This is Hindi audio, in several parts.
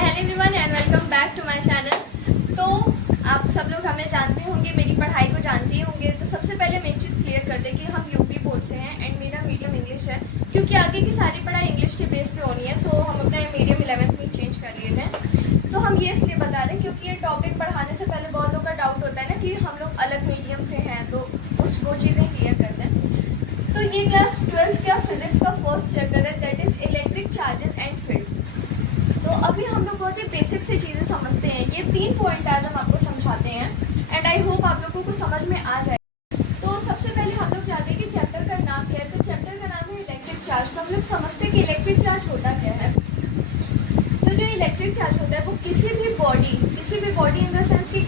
Hello everyone and welcome back to my channel. तो आप सब लोग हमें जानते होंगे, मेरी पढ़ाई को जानते ही होंगे। तो सबसे पहले हम एक चीज़ क्लियर कर दें कि हम यूपी बोर्ड से हैं एंड मेरा मीडियम इंग्लिश है, क्योंकि आगे की सारी पढ़ाई इंग्लिश के बेस पे होनी है। सो हम अपना मीडियम 11th में चेंज कर लिए थे। तो हम ये इसलिए बता रहे हैं क्योंकि ये टॉपिक पढ़ाने से पहले बहुत लोग का डाउट होता है ना कि हम लोग अलग मीडियम से हैं, तो वो चीज़ें क्लियर करते हैं। तो ये क्लास 12th का फिजिक्स का फर्स्ट चैप्टर है, that is electric charges and field. तो अभी हम लोग बहुत ही बेसिक से चीज़ें समझते हैं। ये 3 पॉइंट आज हम आपको समझाते हैं एंड आई होप आप लोगों को समझ में आ जाए। तो सबसे पहले हम लोग जानते हैं कि चैप्टर का नाम क्या है। तो चैप्टर का नाम है इलेक्ट्रिक चार्ज। तो हम लोग समझते हैं कि इलेक्ट्रिक चार्ज होता क्या है। तो जो इलेक्ट्रिक चार्ज होता है वो किसी भी बॉडी इन द सेंस कि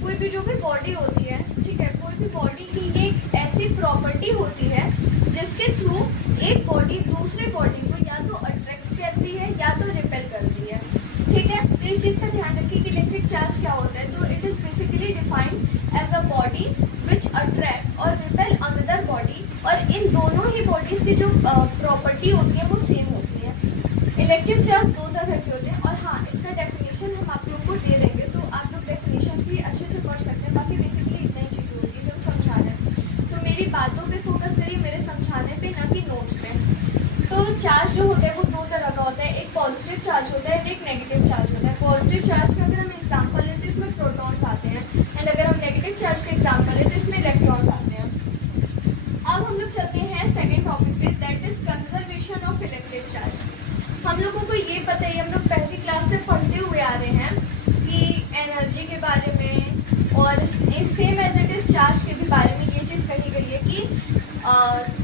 कोई भी जो भी बॉडी होती है, ठीक है, कोई भी बॉडी की ये एक ऐसी प्रॉपर्टी होती है जिसके थ्रू एक बॉडी दूसरे बॉडी को या तो अट्रैक्ट करती है या तो रिपेल करती है, ठीक है। तो इस चीज़ का ध्यान रखिए कि इलेक्ट्रिक चार्ज क्या होता है। तो it is basically defined as a body which attract और रिपेल अनदर बॉडी, और इन दोनों ही बॉडीज़ की जो प्रॉपर्टी होती है वो सेम होती है। इलेक्ट्रिक चार्ज दो तरह के होते हैं, और हाँ, इसका डेफिनेशन हम आप लोगों को दे देंगे, तो आप लोग डेफिनेशन भी अच्छे से पढ़ सकते हैं। बाकी बेसिकली इतना ही चीज़ होती है जो हम समझा रहे हैं। तो मेरी बातों पे फोकस करिए, मेरे समझाने पे, ना कि नोट्स पे। तो चार्ज जो होता है वो दो तरह का होता है, एक पॉजिटिव चार्ज होता है, एक नेगेटिव चार्ज होता है। पॉजिटिव चार्ज का अगर हम एग्जाम्पल लें तो इसमें प्रोटॉन्स आते हैं, एंड अगर हम नेगेटिव चार्ज का एग्जाम्पल लें तो इसमें इलेक्ट्रॉन्स आते हैं। अब हम लोग चलते हैं सेकेंड टॉपिक पे, that is conservation of electric charge. हम लोगों को ये पता है, हम लोग पहली क्लास से पढ़ते हुए आ रहे हैं कि एनर्जी के बारे में और same as it is charge के भी बारे में ये चीज़ कही गई है कि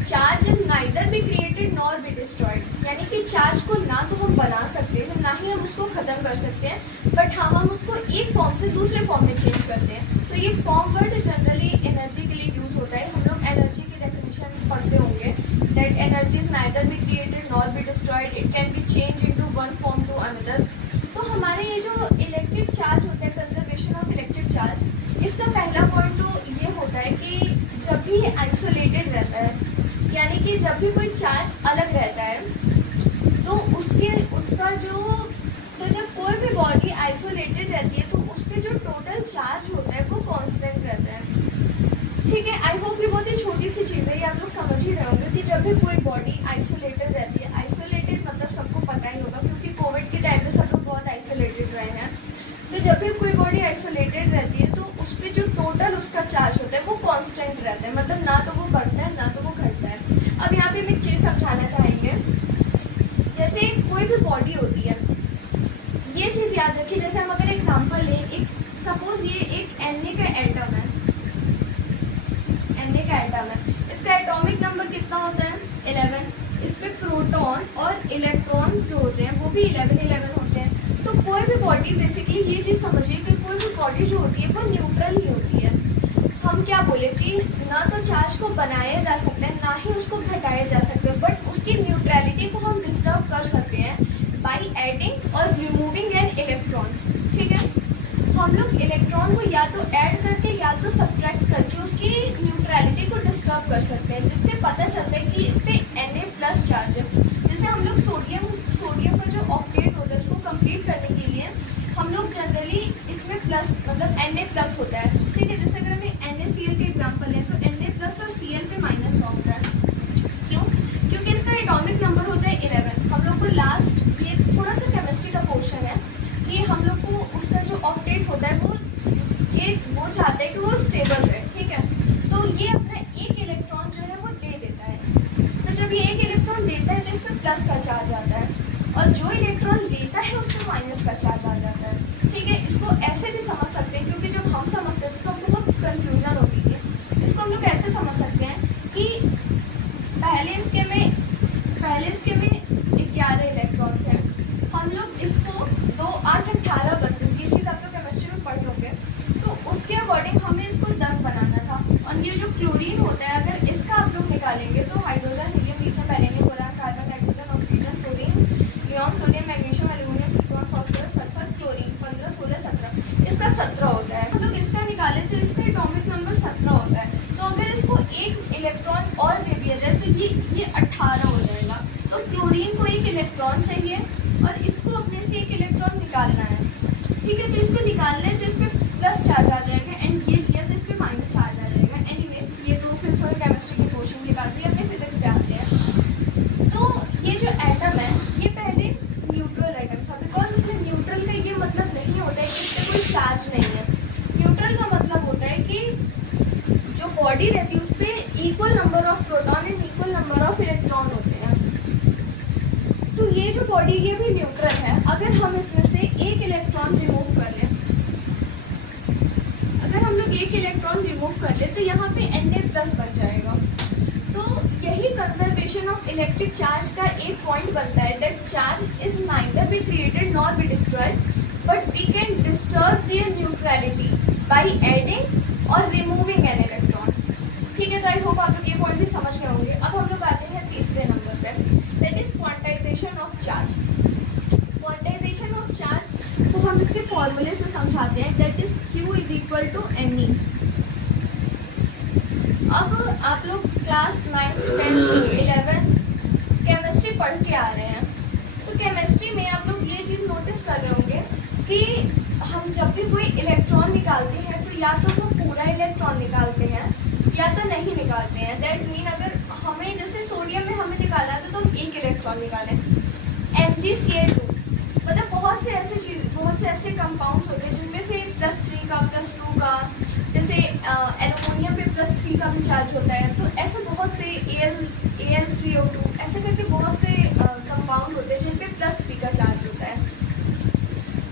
charge is neither be created nor be destroyed. यानी कि चार्ज को ना तो हम बना सकते हैं, ना ही हम उसको ख़त्म कर सकते हैं, बट हाँ, हम उसको एक फॉर्म से दूसरे फॉर्म में चेंज करते हैं। तो ये फॉर्म वर्ड जनरली एनर्जी के लिए यूज़ होता है। हम लोग एनर्जी की डेफिनेशन पढ़ते होंगे, that energy is neither be created nor be destroyed, it can be change into one form to another. तो हमारे ये जो इलेक्ट्रिक चार्ज होता है, कंजर्वेशन ऑफ इलेक्ट्रिक चार्ज, इसका पहला पॉइंट तो ये होता है कि जब भी ये आइसोलेटेड रहता है, यानी कि जब भी कोई चार्ज अलग रहता है, तो जब कोई भी बॉडी आइसोलेटेड रहती है तो उस पर जो टोटल चार्ज होता है वो कांस्टेंट रहता है, ठीक है। आई होप ये बहुत ही छोटी सी चीज़ है, ये आप लोग समझ ही रहे होंगे कि जब भी कोई बॉडी आइसोलेटेड रहती है, आइसोलेटेड मतलब सबको पता ही होगा क्योंकि कोविड के टाइम पे सब लोग बहुत आइसोलेटेड रहे हैं। तो जब भी कोई बॉडी आइसोलेटेड रहती है तो उस पर जो टोटल उसका चार्ज होता है वो कांस्टेंट रहता है, मतलब ना तो वो बढ़ता है ना तो वो घटता है। अब यहाँ पे हम एक चीज़ समझाना चाहेंगे, जैसे कोई भी बॉडी होती है, ये चीज़ याद रखिए। जैसे हम अगर एग्जांपल लें, एक सपोज ये एक Na का एटम है, Na का एटम है, इसका एटॉमिक नंबर कितना होता है 11। इस पे प्रोटॉन और इलेक्ट्रॉन्स जो होते हैं वो भी 11 होते हैं। तो कोई भी बॉडी, बेसिकली ये चीज़ समझिए कि कोई भी बॉडी जो होती है वो न्यूट्रल ही होती है। हम क्या बोले कि ना तो चार्ज को बनाया जा सकता है ना ही उसको घटाया जा सकता है, बट उसकी न्यूट्रलिटी को हम डिस्टर्ब कर सकते हैं बाई एडिंग और रिमूविंग एन इलेक्ट्रॉन, ठीक है। हम लोग इलेक्ट्रॉन को या तो ऐड करके या तो सब्ट्रैक्ट करके उसकी न्यूट्रलिटी को डिस्टर्ब कर सकते हैं, जिससे पता चलता है कि इस पर Na+ चार्ज है। जैसे हम लोग सोडियम का जो ऑक्टेट होता है उसको कंप्लीट करने के लिए हम लोग जनरली इसमें प्लस, मतलब Na+ होता है, ठीक है। जैसे अगर हमें NaCl के एग्जाम्पल है तो Na+ और Cl पे माइनस का होता है। क्यों? क्योंकि इसका एटॉमिक नंबर होता है 11। हम लोग को लास्ट, ये थोड़ा सा केमिस्ट्री का पोर्शन है, ये हम लोग को उसका जो ऑक्टेट होता है वो चाहता है कि वो स्टेबल रहे, ठीक है। तो ये अपना एक इलेक्ट्रॉन जो है वो दे देता है। तो जब ये एक इलेक्ट्रॉन देता है तो इसमें प्लस का चार्ज आता है, और जो इलेक्ट्रॉन लेता है उसमें माइनस का चार्ज आ जाता है, ठीक है। इसको ऐसे भी समझ सकते हैं, क्योंकि जब हम समझते थे तो हमको बहुत कन्फ्यूजन होती थी। इसको हम लोग ऐसे समझ सकते हैं कि पहले इसके में 11 इलेक्ट्रॉन थे, हम लोग इसको 2, 8, 18, 32, ये चीज़ आप लोग केमिस्ट्री में पढ़ लोगे, तो उसके अकॉर्डिंग हमें इसको 10 बनाना था। और ये जो क्लोरीन होता है, अगर इसका आप लोग निकालेंगे तो hydrogen, helium, lithium, beryllium, boron, carbon, nitrogen, oxygen, fluorine, neon, sodium, magnesium, aluminium, silicon, phosphorus, sulphur, chlorine 15, 16, 17, इसका 17 होता है। हम लोग इसका निकालें तो इसका एटॉमिक नंबर 17 होता है। तो अगर इसको एक इलेक्ट्रॉन और दे दिया जाए तो ये 18 हो जाएगा। तो क्लोरीन को एक इलेक्ट्रॉन चाहिए और इसको अपने से एक इलेक्ट्रॉन निकालना है, ठीक है। तो इसको निकालना है तो इस पर प्लस चार्ज आ जाएगा एंड ये दिया तो इस पर माइनस चार्ज आ जाएगा। एनीवे ये तो फिर थोड़ा केमिस्ट्री के पोर्शन की बात हुई, अपने फिजिक्स पे आते हैं। तो ये जो एटम है ये पहले न्यूट्रल एटम था, बिकॉज उसमें न्यूट्रल का ये मतलब नहीं होता है कि इस पर कोई चार्ज नहीं है। न्यूट्रल का मतलब होता है कि जो बॉडी रहती है उस पर equal number of proton and equal number of electron होते हैं। तो ये जो बॉडी ये भी न्यूट्रल है। अगर हम इसमें से एक इलेक्ट्रॉन रिमूव कर लें, अगर हम लोग एक इलेक्ट्रॉन रिमूव कर ले तो यहाँ पे Na+ बन जाएगा। तो यही कंजर्वेशन ऑफ इलेक्ट्रिक चार्ज का एक पॉइंट बनता है, that charge is neither be created nor be destroyed, but we can disturb their neutrality by adding और रिमूविंग एन इलेक्ट्रॉन। ठीक है, तो आई होप आप लोग ये पॉइंट भी समझ गए होंगे। अब हम लोग आते हैं तीसरे नंबर पे, that is quantization of charge. Quantization of charge तो हम इसके फॉर्मूले से समझाते हैं, दैट इज Q = me। अब आप लोग class 9th 10th 11th chemistry पढ़ के आ रहे हैं, तो केमिस्ट्री में आप लोग ये चीज़ नोटिस कर रहे होंगे कि हम जब भी कोई इलेक्ट्रॉन निकालते हैं तो या तो वो पूरा इलेक्ट्रॉन निकालते हैं या तो नहीं निकालते हैं। दैट मीन अगर हमें जैसे सोडियम में हमें निकालना है तो हम एक इलेक्ट्रॉन निकालें। MgCl2 मतलब बहुत से ऐसे कंपाउंड्स होते हैं जिनमें से +3 का +2 का, जैसे एल्युमिनियम पे +3 का भी चार्ज होता है। तो ऐसे बहुत से Al3O2 ऐसे करके बहुत से कंपाउंड होते हैं जिन पे +3 का चार्ज होता है।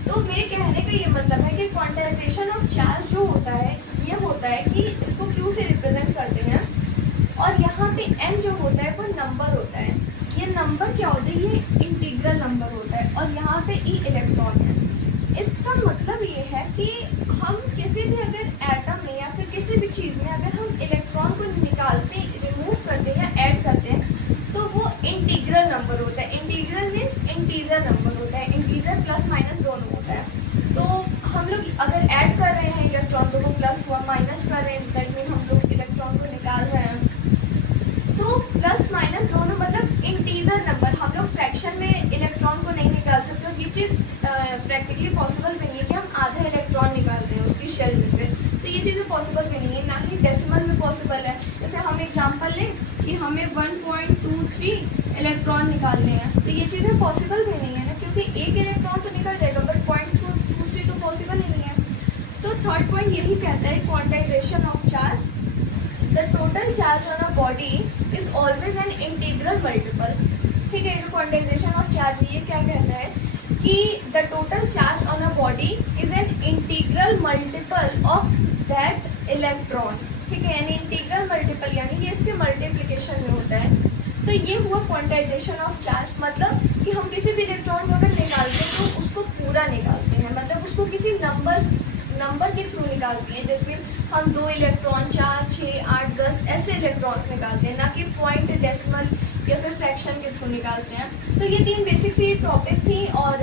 तो मेरे कहने का ये मतलब है कि क्वांटाइजेशन ऑफ चार्ज जो होता है ये होता है कि इसको Q से रिप्रेजेंट करते हैं और यहाँ पे N जो होता है वो नंबर होता है। ये नंबर क्या होता है, ये इंटीग्रल नंबर होता है और यहाँ पे E इलेक्ट्रॉन है। इसका मतलब ये है कि हम किसी भी अगर एटम में या फिर किसी भी चीज़ में अगर हम इलेक्ट्रॉन को निकालते रिमूव करते हैं या ऐड करते हैं तो वो इंटीग्रल नंबर होता है। इंटीग्रल मीन्स इंटीजर नंबर होता है, इंटीजर प्लस माइनस दोनों होता है। तो हम लोग अगर ऐड कर रहे हैं इलेक्ट्रॉन तो वो प्लस हुआ, माइनस कर रहे हैं दैट मीन हम लोग इलेक्ट्रॉन को निकाल रहे हैं। तो प्लस माइनस दोनों मतलब इंटीजर नंबर। हम लोग फ्रैक्शन में इलेक्ट्रॉन को नहीं निकाल सकते और ये चीज़ प्रैक्टिकली पॉसिबल भी नहीं है कि हम आधा इलेक्ट्रॉन निकाल रहे हैं उसकी शेल में से। तो ये चीज़ें पॉसिबल भी नहीं है, ना ही डेसिमल में पॉसिबल है। जैसे हम एग्जांपल लें कि हमें 1.23 इलेक्ट्रॉन निकालने हैं तो ये चीज़ें पॉसिबल भी नहीं है ना, क्योंकि एक इलेक्ट्रॉन तो निकल जाएगा बट 0.23 तो पॉसिबल ही नहीं है। तो थर्ड पॉइंट यही कहता है quantization of charge, the total charge on a body is always an integral multiple. ठीक है, जो क्वांटाइजेशन ऑफ चार्ज ये क्या कहता है कि the total charge on a body is an integral multiple of that electron. ठीक है, यानी इंटीग्रल मल्टीपल यानी ये इसके मल्टीप्लिकेशन में होता है। तो ये हुआ क्वांटाइजेशन ऑफ चार्ज, मतलब कि हम किसी भी इलेक्ट्रॉन को अगर निकालते हैं तो उसको पूरा निकालते हैं, मतलब उसको किसी नंबर के थ्रू निकालती हैं। जैसे हम 2 इलेक्ट्रॉन 4 6 8 10 ऐसे इलेक्ट्रॉन्स निकालते हैं, ना कि पॉइंट डेसिमल या फिर फ्रैक्शन के थ्रू निकालते हैं। तो ये 3 बेसिक सी टॉपिक थी और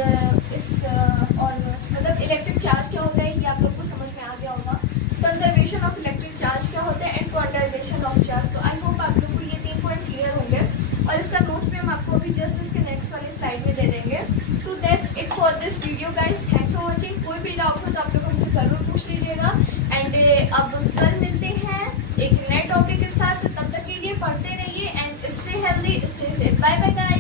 मतलब इलेक्ट्रिक चार्ज क्या होता है ये आप लोग को समझ में आ गया होगा, कंजर्वेशन ऑफ इलेक्ट्रिक चार्ज क्या होता है एंड क्वांटाइजेशन ऑफ चार्ज। तो आई होप आप लोग को ये 3 पॉइंट क्लियर होंगे और इसका नोट्स भी हम आपको अभी जस्ट इसके नेक्स्ट वाली स्लाइड में दे देंगे। So that's it for this video guys, thanks for watching. कोई भी डाउट हो तो आप लोग हमसे ज़रूर पूछ लीजिएगा एंड अब कल मिलते हैं एक नए टॉपिक के साथ। तब तक के लिए पढ़ते रहिए and stay healthy, stay safe. Bye bye guys.